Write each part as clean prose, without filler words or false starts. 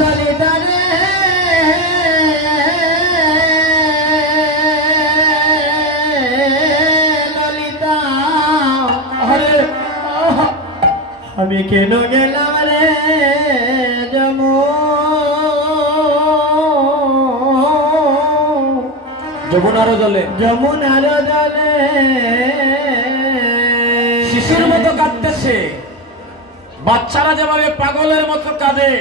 ললিতা রে ললিতা আমি কেন গেলাম রে যমুনার জলে শিশুর মতো কাঁদতেছে, বাচ্চারা যেভাবে পাগলের মতো কাঁদে,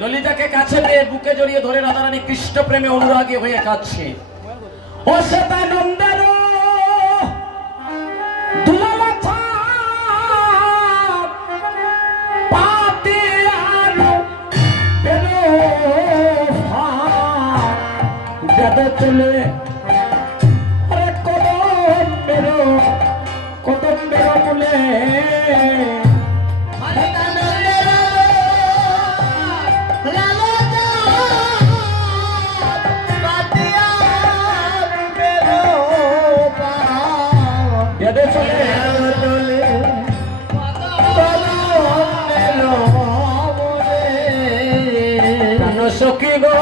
ললিতাকে কাছে পেয়ে বুকে জড়িয়ে ধরে রাধারানী কৃষ্ণ প্রেমে অনুরাগী হয়ে কাঁদছে। ও শ্বেতানন্দের চলে কদম বেরো বলে সখী গো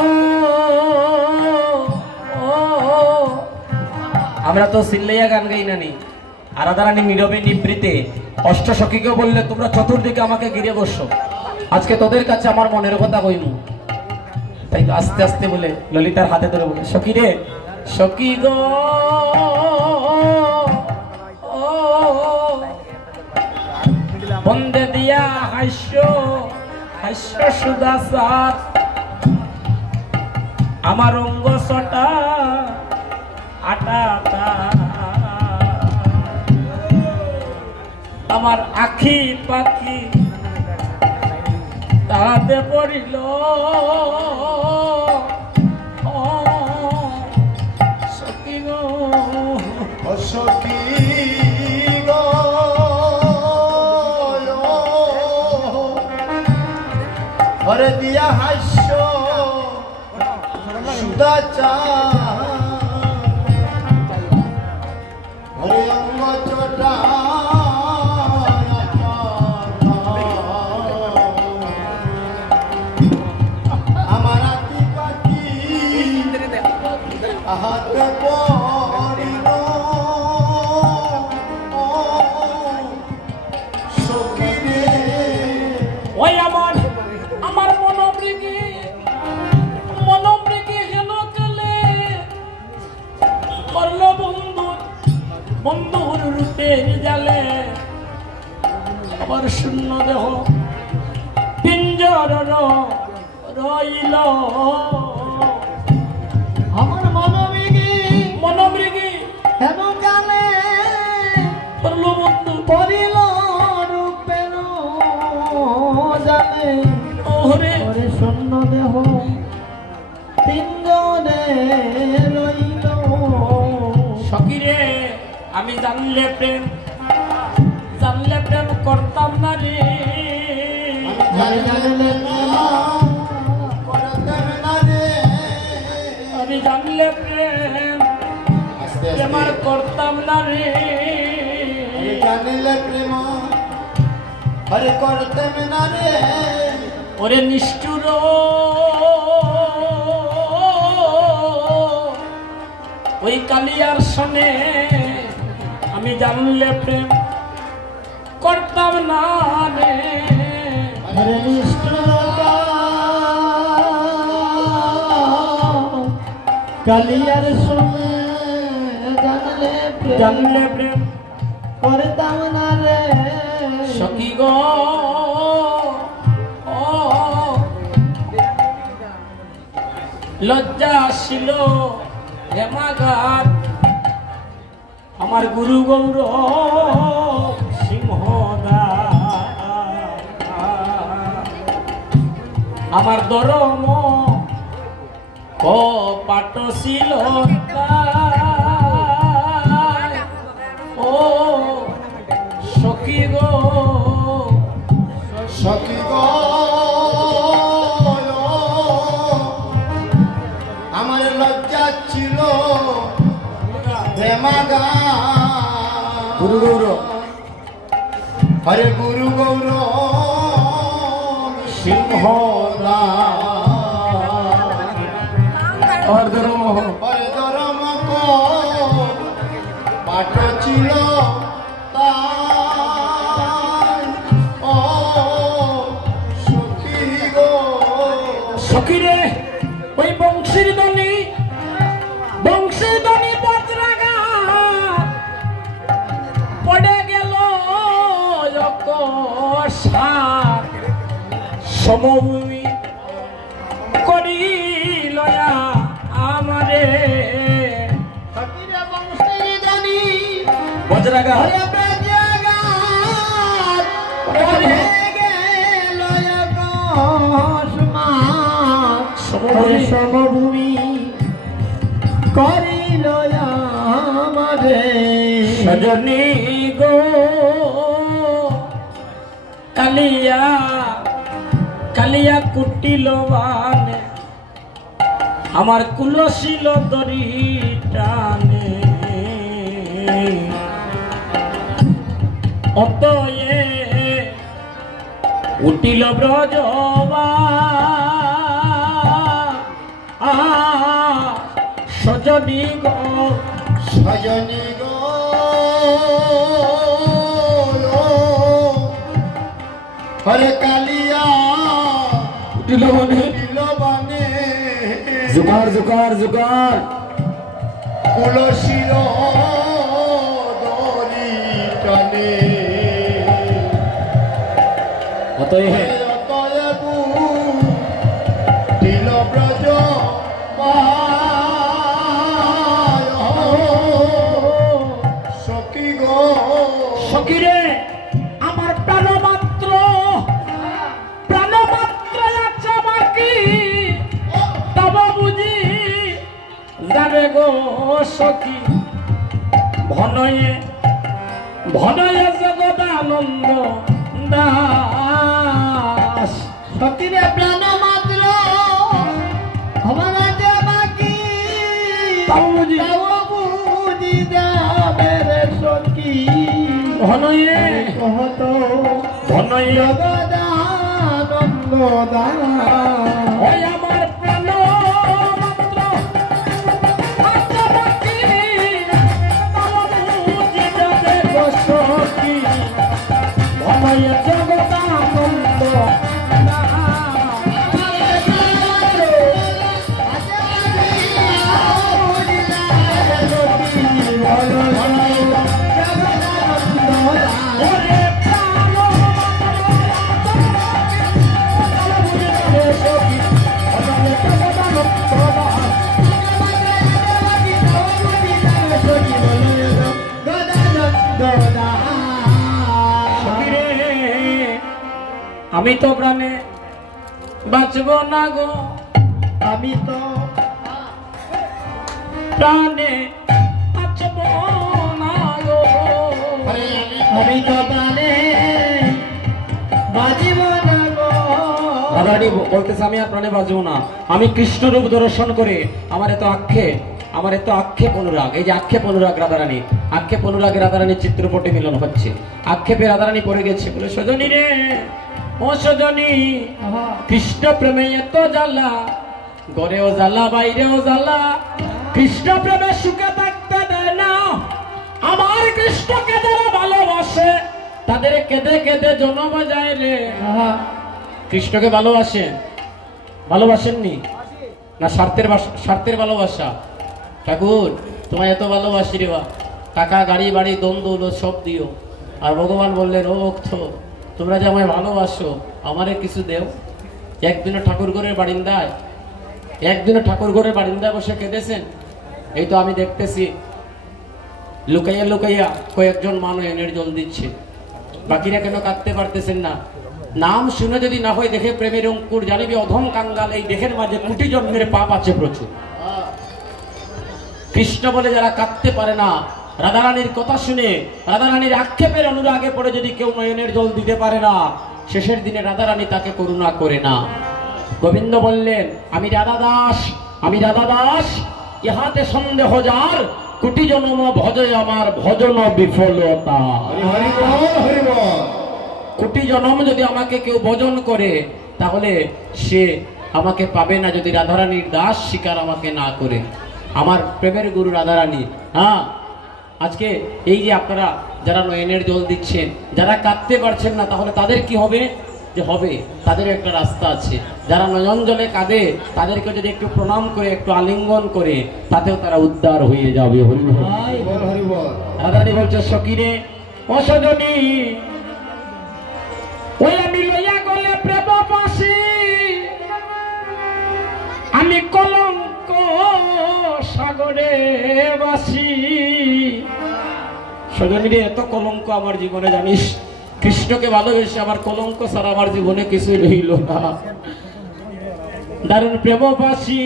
আমরা তো সিল্লাইয়া গান গাই নানি, আর রাধারানী নীরবে নিবৃতে অষ্ট সখীকে বললে তোমরা চতুর্দিকে আমাকে ঘিরে বসো, আজকে তোদের কাছে আমার মনের কথা কইমু। তাই তো আস্তে আস্তে বলে ললিতার হাতে ধরে বলে সখী রে সখী গো বন্দে দিয়া হাস্য হাস্য সুদাসাত আমার অঙ্গ সটা আটা আমার আখি পাখি তাহাতে পড়িল সখী গো সখী গো হরে দিয়া হাস্য সুদাচা হরে অঙ্গ চটা আমার আতি পাখি হাতে পড়িল সখী রে ওই আমার মনোমৃগী হেন কালে করল বন্ধুর রূপের জালে আবার শূন্য দেহ পিঞ্জর রইল আমার মনোমৃগী হেন কালে করল বন্ধু পরিল রূপের জালে ওরে ওরে শূন্য দেহ পিঞ্জরে রইল সখী রে আমি জানলে প্রেম করতাম না রে আমি জানলে প্রেম আর করতাম না রে জানলে প্রেম হরে করতাম না রে ওরে নিষ্ঠুর ওই কালিয়ার সনে আমি জানলে প্রেম করতাম না রে হরে নিষ্ঠুর কালিয়ার সনে জানলে প্রেম করতাম না রে সখী গো লজ্জা ছিল হেমাগার আমার গুরু গৌর সিংহদা আমার দরম কপাট ছিল ও সখী গো সখী গো আমার লজ্জা ছিল হেমাগা গুরু গৌর হরে গুরু গৌর সিংহ ধর্ম পাঠ ছিল সখীরে ওই বংশীর দনি বজ্রাঘাত পড়ে গেল সমভূমি করিল আমারে বজ্রাঘাত সমভূমি করিল আমারে সজনী গো কালিয়া কালিয়া কুটিল বানে আমার কুলশীল দরি টানে অতয়ে উঠিল ব্রজবা সজনী গো সজনী গো হরে কালিয়া উঠিল বানে জুগার জুগার জুগার কুলশীল দরি টানে অতএব তিল ব্রজ সখী গো সখীরে আমার প্রাণমাত্র আছে বাকি তব বুঝি যাবে গো সখী ভনয়ে ভনয়ে জগদানন্দ দাস সখীরে প্রাণ মাত্র আমার আছে বাকি তব বুঝি বুঝি যাবে রে সখী ভনয়ে কহত ভনয়ে জগদানন্দ দাস ওই আমার প্রাণমাত্র আছে বাকি তব বুঝি যাবে গো সখী ভনয়ে জগদানন্দ আমি তো প্রাণে বাঁচব না গো আমি তো প্রাণে বাঁচব না গো আমি তো প্রাণে বাজিব না গো দাদাটি বলতেছে আমি আর প্রাণে বাঁচব না আমি কৃষ্ণ রূপ দর্শন করে আমার এত আক্ষেপ অনুরাগ এই যে আক্ষেপ অনুরাগ রাধারানী আক্ষেপ অনুরাগে রাধারানীর চিত্রপটে মিলন হচ্ছে আক্ষেপে রাধারানী পড়ে গেছে বলে সজনী রে ও সজনী কৃষ্ণ প্রেমে এত জ্বালা ঘরেও জ্বালা বাইরেও জ্বালা কৃষ্ণ প্রেমে সুখে থাকতে দেয় না আমার কৃষ্ণকে যারা ভালোবাসে তাদের কেঁদে কেঁদে জন্ম যায় রে কৃষ্ণকে ভালোবাসেননি না স্বার্থের ভালোবাসা ঠাকুর তোমায় এত ভালোবাসি রে বা টাকা গাড়ি বাড়ি দ্বন্দ্ব সব দিও আর ভগবান বললেন ও ভক্ত তোমরা যে আমায় ভালোবাসো আমারে কিছু দেও একদিনও ঠাকুরঘরের বারিন্দায় বসে কেঁদেছেন এই তো আমি দেখতেছি লুকাইয়া লুকাইয়া কয়েকজন মানুষ এনের জল দিচ্ছে বাকিরা কেন কাঁদতে পারতেছেন না নাম শুনে যদি না হয় দেখে প্রেমের অঙ্কুর জানিবি অধম কাঙ্গাল এই দেহের মাঝে কোটি জন্মের পাপ আছে প্রচুর কৃষ্ণ বলে যারা কাঁদতে পারে না রাধারানীর কথা শুনে রাধারানীর আক্ষেপের অনুরাগে পড়ে যদি কেউ নয়নের জল দিতে পারে না শেষের দিনে রাধারানী তাকে করুণা করে না গোবিন্দ বললেন আমি রাধা দাস ইহাতে সন্দেহ যার কোটি জন্ম ভজে আমার ভজন বিফলতা কোটি জন্ম যদি আমাকে কেউ ভজন করে তাহলে সে আমাকে পাবে না যদি রাধারানীর দাস স্বীকার আমাকে না করে। আমার প্রেমের গুরু রাধারানী। হ্যাঁ, আজকে এই যে আপনারা যারা নয়নের জল দিচ্ছেন, যারা কাঁদতে পারছেন না, তাহলে তাদের কি হবে? যে হবে, তাদের একটা রাস্তা আছে। যারা নয়ন জলে কাঁদে তাদেরকে যদি একটু প্রণাম করে, একটু আলিঙ্গন করে, তাতেও তারা উদ্ধার হয়ে যাবে। হরি বল। রাধারানী বলছে, সখীরে ও সজনী, ওই আমি লইয়া গলে প্রেম পাশি, আমি কলঙ্ক সাগরে বাসি। সজনীরে, এত কলঙ্ক আমার জীবনে, জানিস কৃষ্ণকে ভালোবেসে আমার কলঙ্ক ছাড়া আমার জীবনে কিছুই রইল না। দারুণ প্রেম পাশি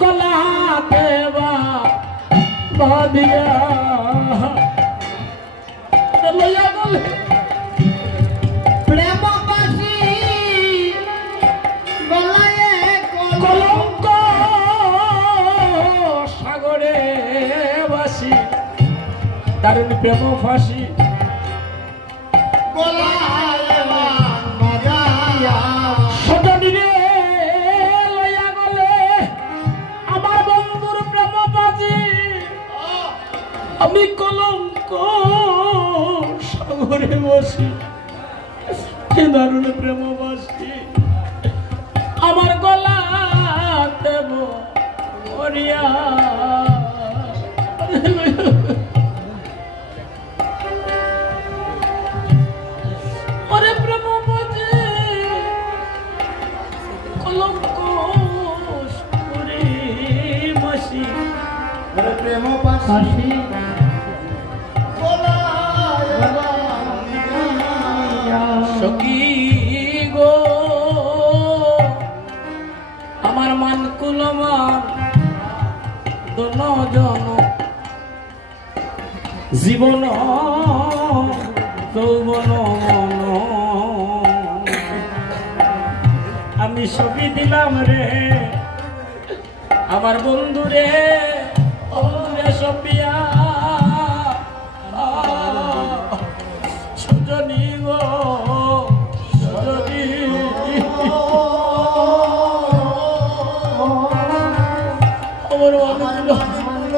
গলাতে বাঁধিয়া লইয়া গলে প্রেম পাশি গলায় কলঙ্ক সাগরে বাসি। দারুণ প্রেম ফাঁসি সজনী রে লইয়া গলে আমার বন্ধুর প্রেম বাজি, আমি কলঙ্ক সাগরে বসি। দারুণ প্রেম বাসি আমার গলা দেব করিয়া। ওরে প্রেম বাজে কলঙ্ক সাগরে বসি। ওরে প্রেম পাশি সখী গো, আমার মান কুলমান দনজন জীবন যৌবন মন, আমি সবই দিলাম রে আমার বন্ধুরে, বন্ধুরে সপিয়া। সজনী গো সজনী, আমার অনুকূল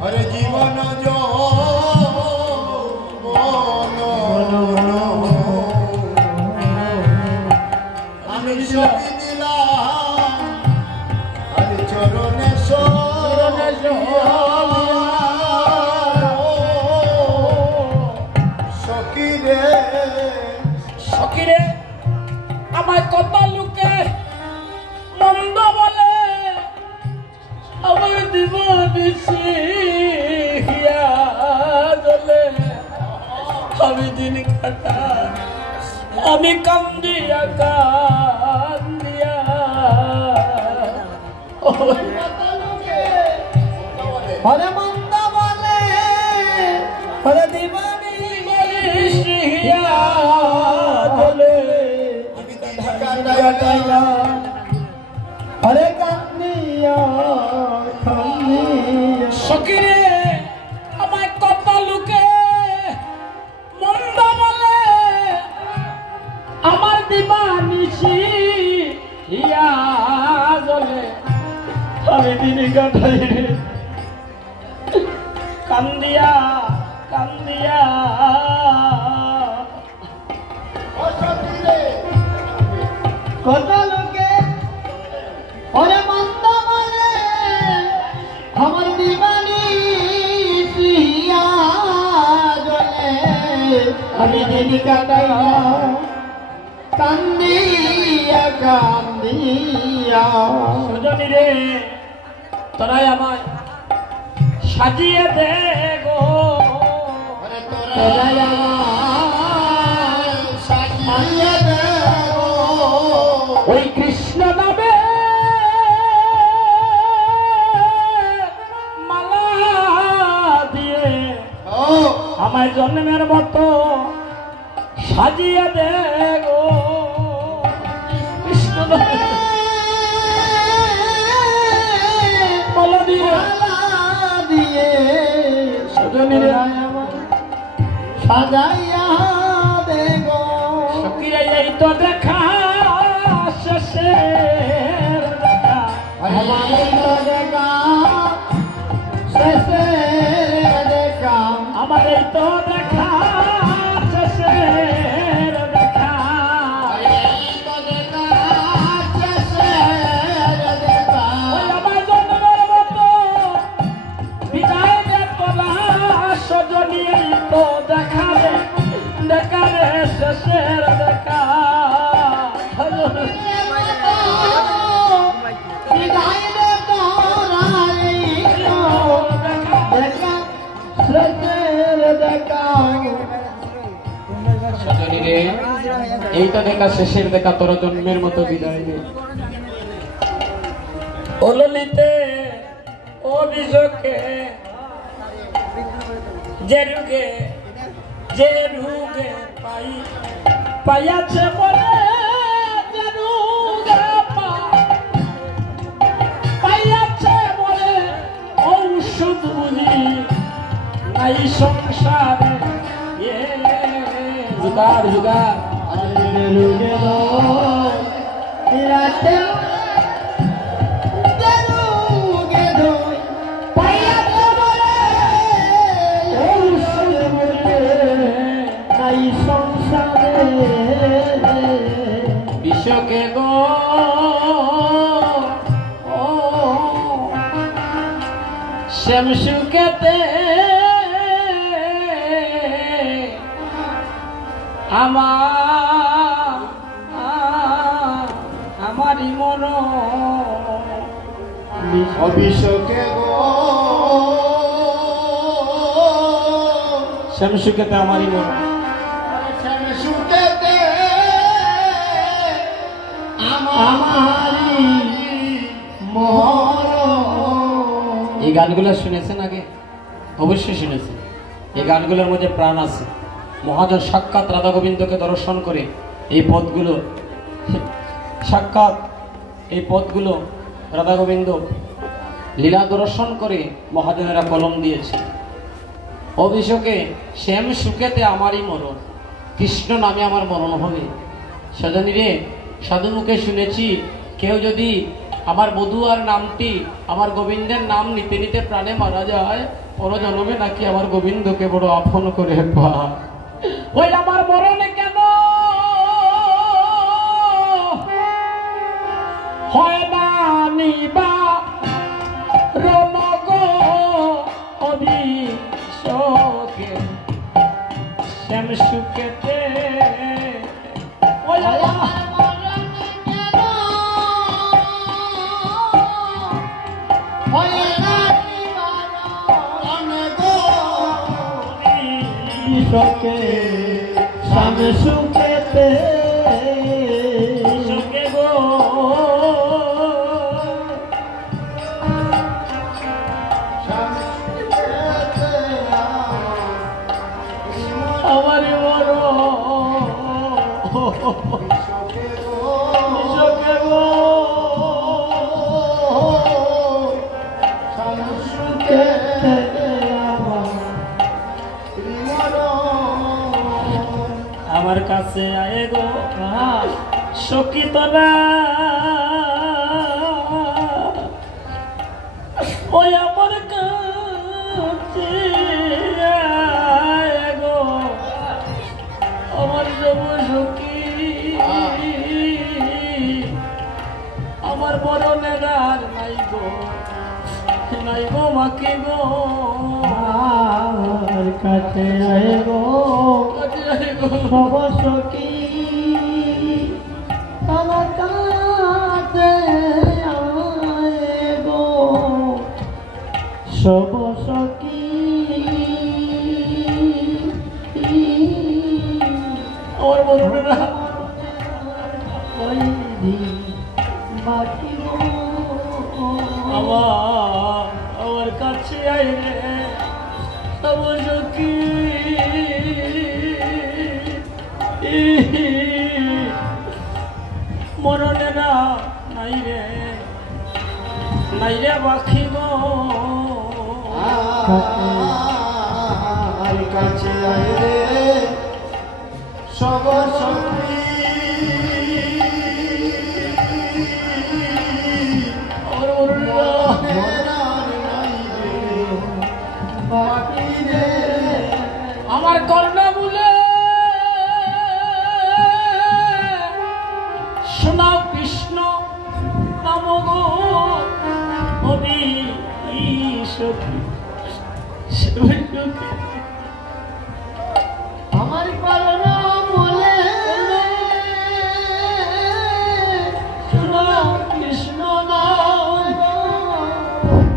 হরে জীবন আমি সবই দিলাম হরে চরণে সখীরে। সখীরে, আমায় কত লোকে মন্দ বলে, আমার দিবানিশি হিয়া দলে, আমি দিন কাটা আমি কান্দিয়া কান্দিয়া। হরে মন্দ বলে হরে দিবানি হিয়া দলে, হরে কান্দিয়া কান্দিয়া। সখীরে, আমায় কত লোকে মন্দ বলে, আমার দিবানিশি হিয়া জলে, আমি দিন কাটাই কান্দিয়া কান্দিয়া। কত লোকে হরে মন্দ বলে আমার দিবানি প্রিয়া জলে, আমি দিন কাটাইয়া কান্দিয়া কান্দিয়া। সজনী রে, তোরাই আমায় সাজিয়ে দে গো, তোরাই আমায় সাজিয়ে দে গো। ওই কৃষ্ণ নামে মালা দিয়ে আমায় জন্মের মতো সাজিয়ে দে গো। কৃষ্ণ নামে মালা দিয়ে সজনী রে সাজাইয়া দেগো সখীরা এই তো দেখা শেষের দেখা আমাদের তো দেখা শেষের দেখা আমার এই তো দেখা শেষের দেখা এই তো দেখা শেষের দেখা ওই আমার জন্মের মতো বিদায় দে তোরা সজনী এই তো দেখা রে শেষের দেখা বিদায় দে তোরা দেখা শেষের দেখা সজনী রে এই তো দেখা শেষের দেখা তোরা জন্মের মতো বিদায় দে ও ললিতে অভিযোগে যে রুগে পাইয়াছে বলে যে রুগে পাইয়াছে বলে ঔষধ বুঝি নাই সংসারে জুগার জুগার রুগে রাতে রুগে পাইয়াছে বলে ঔষধ বলে নাই সংসারে বিশ্বকে গো শ্যাম সুখেতে আমারই মন অভিষেকে গো শ্যাম সুখেতে আমারই মন সুখেতে আমারি মোহর এই গানগুলো শুনেছেন আগে? অবশ্যই শুনেছেন। এই গানগুলোর মধ্যে প্রাণ আছে। মহাজন সাক্ষাৎ রাধা গোবিন্দকে দর্শন করে এই পদগুলো রাধা গোবিন্দ লীলা দর্শন করে মহাজনেরা কলম দিয়েছে। অভিষেকে শ্যাম সুখেতে আমারই মরণ, কৃষ্ণ নামে আমার মরণ হবে। সজনী রে, সাধু মুখে শুনেছি কেউ যদি আমার বধূয়ার নামটি আমার গোবিন্দের নাম নিতে নিতে প্রাণে মারা যায়, পরজন্মে নাকি আমার গোবিন্দকে বড় আপন করে পায়। ওই আমার মরণে কেন হয় না নিবা রনগ অভিষেকে শ্যাম সুখেতে ওই আমার সুখে শ্যাম সুখেতে সুখে গো আমার বড় সুখে গো আমার কাছে আয়ে গো সখী তোরা, ওই আমার কাছে আয়ে গো আমার যব সখী, আমার মরণের আর নাই গো মাকে গো আর কাছে আয়ে গো সব সখী আমার কাছে আয়ে গো সব সখী আমার মরণেরা বাকি গো আমার কাছে আয় রে সব সখী, মরণেরা নাই রে বাকি গো কাছে আয় রে সব সখী আমার কর্ণা বলে শোনাও কৃষ্ণ নাম গো হরি সখী আমার কর্ণা বলে শোনাও কৃষ্ণ নাম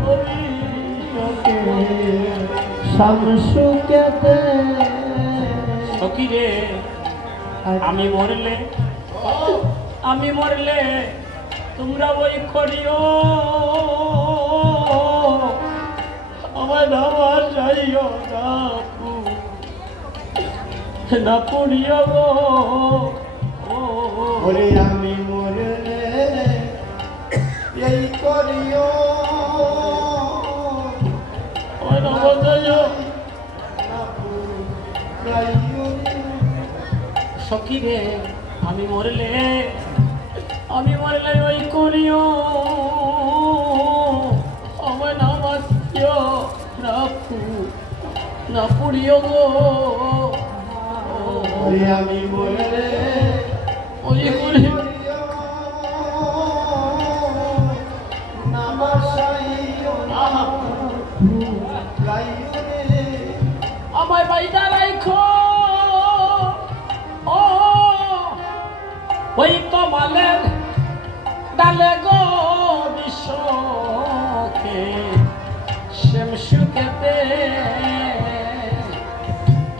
হরি শামসুকেতে সখী রে আমি মরলে তোমরা ওই করিও আমার নামার যাইও না পুড়িও গো ওরে আমি মরলে এই করিও ওই নামার যাইও সখী রে আমি মরলে ওই করিও আমার নামাজ না পুড়িও গো ওরে আমি মরলে ওই করিও আমায় বাইদা রাখো ও ওই কমালের ডালে গো বিশ্বকে শ্যামসুকেতে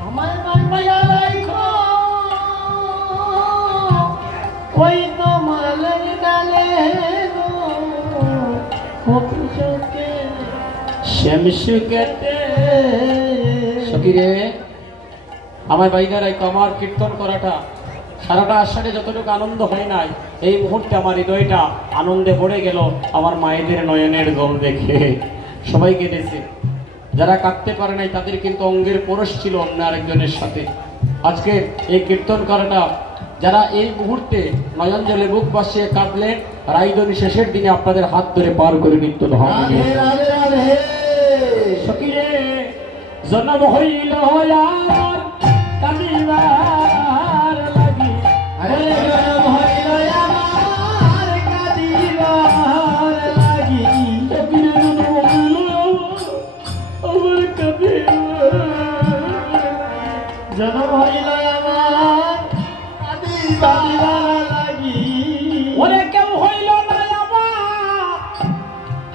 আমার বাইদা রাখো ওই কমালের ডালে গো বিশ্বকে শ্যামসুকেতে সখী রে আমার বাইদার এই আমার কীর্তন করাটা সারাটা আষাঢ়ে যতটুকু আনন্দ হয় নাই এই মুহূর্তে আমার হৃদয়টা আনন্দে ভরে গেল আমার মায়েদের নয়নের জল দেখে সবাই কেঁদেছে যারা কাঁদতে পারে নাই তাদের কিন্তু অঙ্গের পরশ ছিল অন্য আরেকজনের সাথে আজকে এই কীর্তন করাটা যারা এই মুহূর্তে নয়ন জলে বুক বাসিয়ে কাঁদলেন রাইদনি শেষের দিনে আপনাদের হাত ধরে পার করে নিত্য ধাম সখী রে জন্ম হইল আমার কাঁদিবার লাগি জন্ম হইল আমার কাঁদিবার লাগি আমার কাঁদিবার জন্ম হইল আমার কাঁদিবার লাগি ওরে কেউ হইল না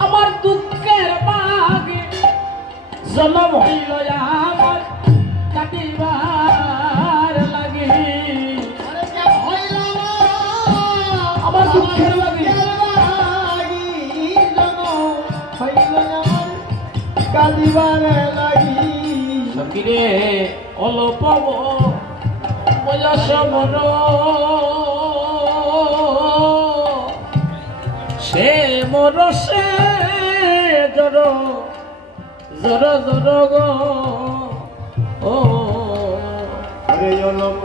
আমার দুঃখের বাগে জন্ম হইল আমার কাঁদিবার লাগি আমার দুঃখের বাগে কাঁদিবার লাগি সখী রে অল্প বয়স মন সে মর সে জর জর জর গো ও আরে অল্প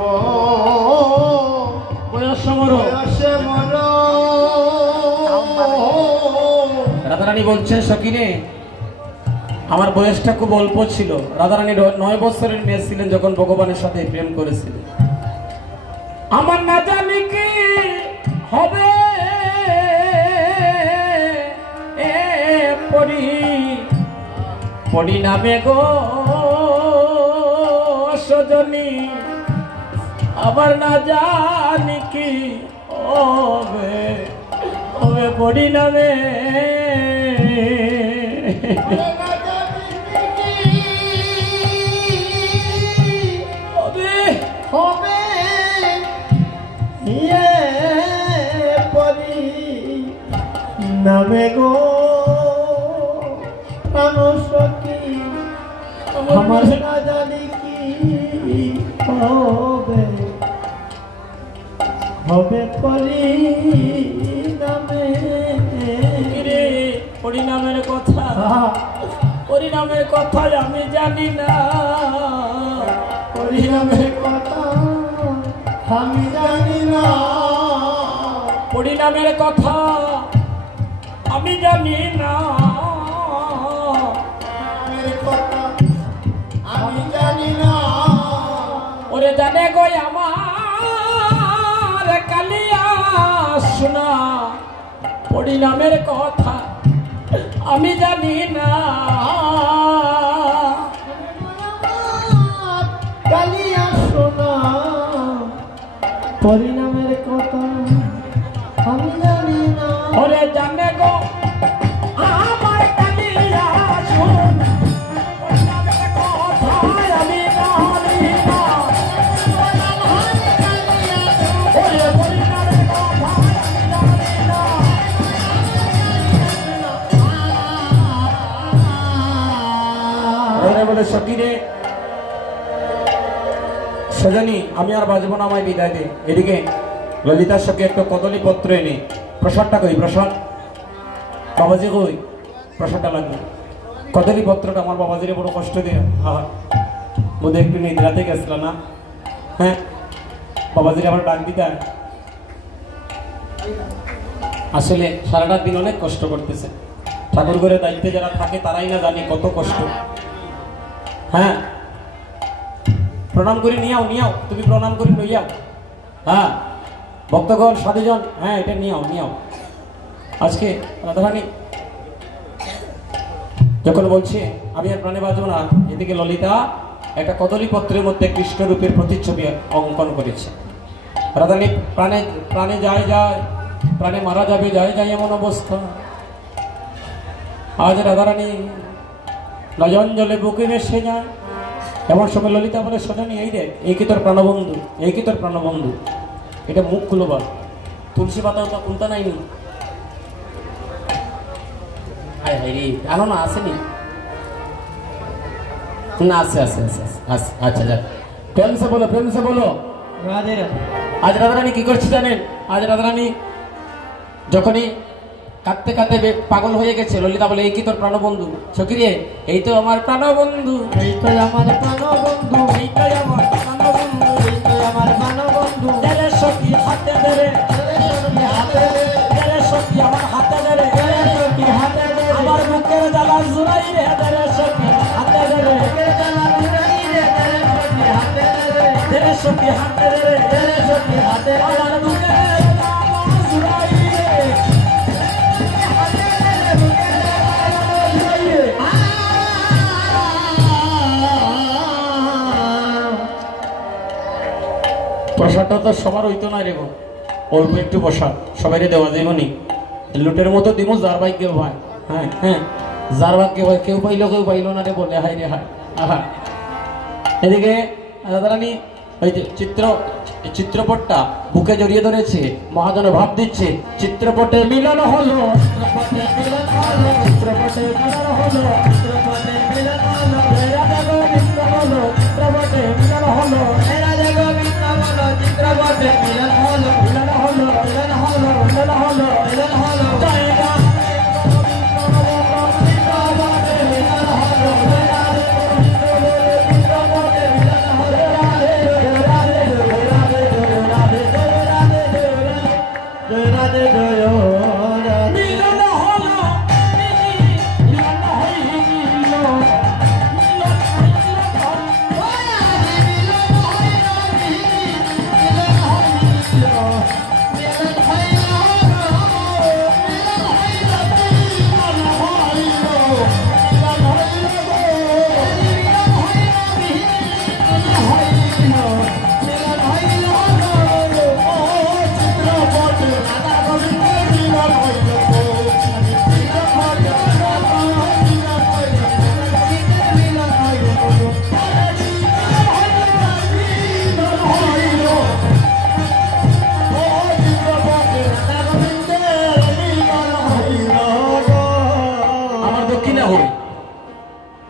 বয়স মর বয়সে মর রাধারানী বলছেন সখী রে আমার বয়সটা খুব অল্প ছিল রাধারানী 9 বছরের মেয়ে ছিলেন যখন ভগবানের সাথে প্রেম করেছিলেন আমার না জানি কি হবে এ পড়ি নামে গো সজনী আবার না জানি কি হবে পড়ি নামে হবে ইয়ে পরি নামে গো সখী আমার না জানি কি হবে পরি নামে পরিণামের কথা পরিণামের কথা আমি জানি না পরিণামের কথা আমি জানি না, পরিণামের কথা আমি জানি না, পরিণামের কথা আমি জানি না। ওরে জানে গো আমার কালিয়া শোনা, পরিণামের কথা আমি জানি না। কালিয়া শোনা, পরিণামের কথা আমি জানি না। ওরে জানে গো আমার কালিয়া শোনা, পরিণামের কথা আমি জানি না। ওরে পরিণামের কথা আমি জানি না। ওরে বলে সতীরে সজনী আমি আর বাজবো না, আমায় বিদায় দে। এদিকে ললিতার সঙ্গে একটা কদলী পত্র এনে, প্রসাদটা কই? প্রসাদ বাবাজি কই? প্রসাদটা লাগবে। কদলী পত্রটা আমার বাবাজিরে বড় কষ্ট দিয়ে, হ্যাঁ বোধহয় একটু নিদ্রাতে গেছিল না? হ্যাঁ বাবাজিরে আবার ডাক দিতে আসলে সারাটা দিন অনেক কষ্ট করতেছে। ঠাকুর ঘরের দায়িত্বে যারা থাকে তারাই না জানি কত কষ্ট। হ্যাঁ প্রণাম করে নিয়াও, নিয়াও তুমি প্রণাম করে লইয়াও। হ্যাঁ ভক্তগণ সাধুজন, হ্যাঁ এটা নিয়াও, নিয়াও। আজকে রাধারানী যখন বলছে আমি আর প্রাণে বাঁচব না, এদিকে ললিতা একটা কদলী পত্রের মধ্যে কৃষ্ণ রূপের প্রতিচ্ছবি অঙ্কন করেছে। রাধারানী প্রাণে প্রাণে যায় যায়, প্রাণে মারা যাবে যায় যায় এমন অবস্থা। আজ রাধারানী নজন জলে বুকে ভেসে যায়। এমন সময় ললিতা বলে সজনী এই দেখ, এই কি তোর প্রাণবন্ধু, এই কি তোর প্রাণবন্ধু। এটা মুখ খুলো বা, তুলসী পাতাও তো খুলতা নাইনি। হায় হায় রে, আনো না, আসেনি না? আছে আছে আছে আছে, আচ্ছা যাক, প্রেম সে বলো, প্রেম সে বলো। রাধে রাধে। আজ রাধারানী কি করছে জানেন? আজ রাধারানী যখনই কাঁদতে কাঁদতে পাগল হয়ে গেছে, ললিতা বলে এই কি তোর প্রাণবন্ধু। সখিরে এই তো আমার প্রাণবন্ধু, এই তো আমার প্রাণবন্ধু, এইটাই আমার প্রাণবন্ধু, এই তো আমার প্রাণবন্ধু। দেরে সখী হাতে দেরে, দেরে সখী আমার হাতে দেরে, আমার বুকের জ্বালা জুড়াই রে, দেরে সখী হাতে দেরে, দেরে সখী হাতে দেরে, আমার বুকের জ্বালা জুড়াই রে। প্রসাদটা তো সবার হইতো না রে গো, অল্প একটু প্রসাদ সবাই দেওয়া যাইব নি, লুটের মতো দিব যার ভাগ্য ভাই। হ্যাঁ হ্যাঁ, যার ভাগ্য ভাই, কেউ পাইলো কেউ পাইলো না রে বলে, হাই রে হাই। আহা এদিকে রাধারানী ওই যে চিত্রপটটা বুকে জড়িয়ে ধরেছে, মহাজনে ভাব দিচ্ছে, চিত্রপটে মিলন হলো, চিত্রপটে মিলন হলো, চিত্রপটে মিলন হলো, রাধা গোবিন্দ হলো, চিত্রপটে মিলন হলো, রাধা গোবিন্দ হলো, চিত্রপটে মিলন হলো, মিলন হলো, মিলন হলো, মিলন হলো, মিলন হলো, জয় রাম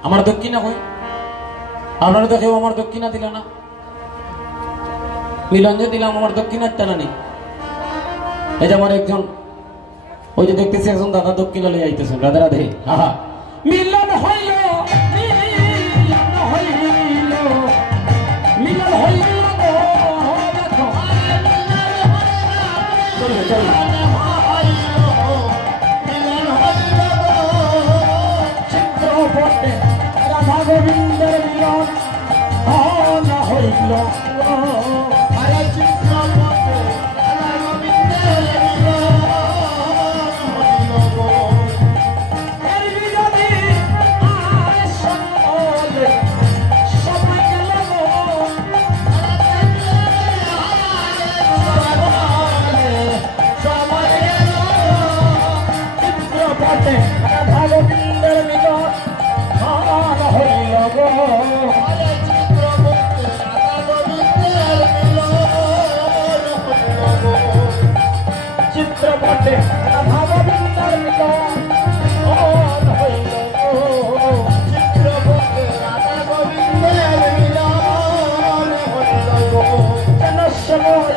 আমার দক্ষিণা হই, আপনারা তো কেউ আমার দক্ষিণা দিল না। মিলন যে দিলাম আমার দক্ষিণার টানা নেই। এই যে আমার একজন ওই যে দেখতেছি একজন দাদা দক্ষিণা লই আইতেছেন, রাধে রাধে। আহা মিলন হইল, মিলন হইল, মিলন মিলন হইল আরে চিত্রপটে রাধা গোবিন্দের মিলন হইল গো। এর বিরোধী আর সকলে সবাই গেল গো। চিত্রপটে রাধা গোবিন্দের মিলন হইল গো। আরে চিত্রপটে রাধা গোবিন্দের মিলন হইল গো। চিত্রপটে রাধা গোবিন্দের মিলন হইল গো। চিত্রপটে রাধা গোবিন্দের মিলন হইল গো। যেন সময়